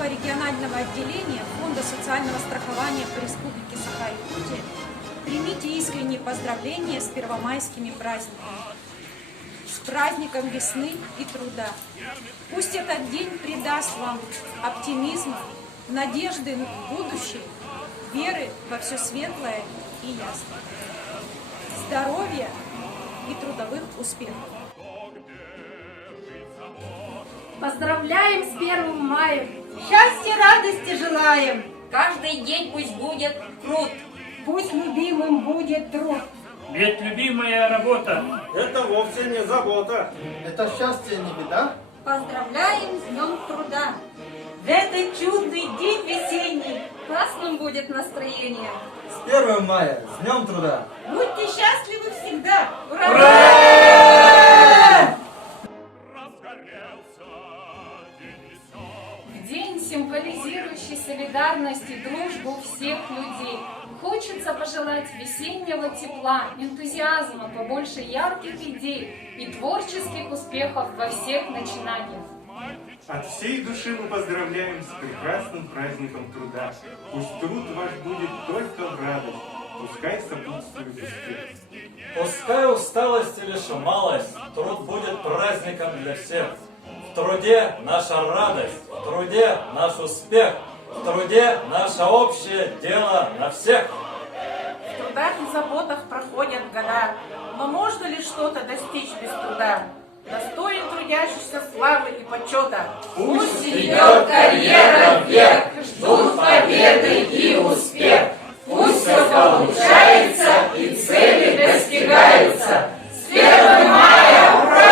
Центрального регионального отделения Фонда социального страхования по Республике Саха-Якутия примите искренние поздравления с первомайскими праздниками, с праздником весны и труда. Пусть этот день придаст вам оптимизма, надежды в будущее, веры во все светлое и ясное, здоровья и трудовых успехов. Поздравляем с 1 мая! Счастья, радости желаем! Каждый день пусть будет труд. Пусть любимым будет труд. Ведь любимая работа — это вовсе не забота. Это счастье не беда. Поздравляем с Днем труда! В этот чудный день весенний Классным будет настроение! С 1 мая, с Днем труда! будьте счастливы всегда! В день, символизирующий солидарность и дружбу всех людей, хочется пожелать весеннего тепла, энтузиазма, побольше ярких идей и творческих успехов во всех начинаниях. От всей души мы поздравляем с прекрасным праздником труда. Пусть труд ваш будет только в радость, пускай сопутствует успех. Пускай усталость и лишь малость, труд будет праздником для всех. В труде наша радость, в труде наш успех, в труде наше общее дело на всех. В трудах и заботах проходят года, но можно ли что-то достичь без труда? Достоин трудящихся славы и почета. Пусть идет карьера вверх, ждут победы и успех. Пусть все получается и цели достигаются. С 1 мая, ура!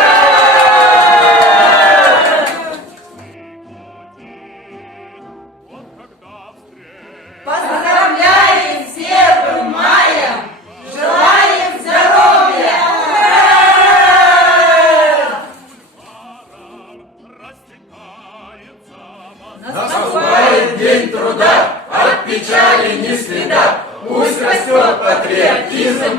Поздравляем с 1 мая! Желаем здоровья! Наступает день труда, от печали ни следа. Пусть растет патриотизм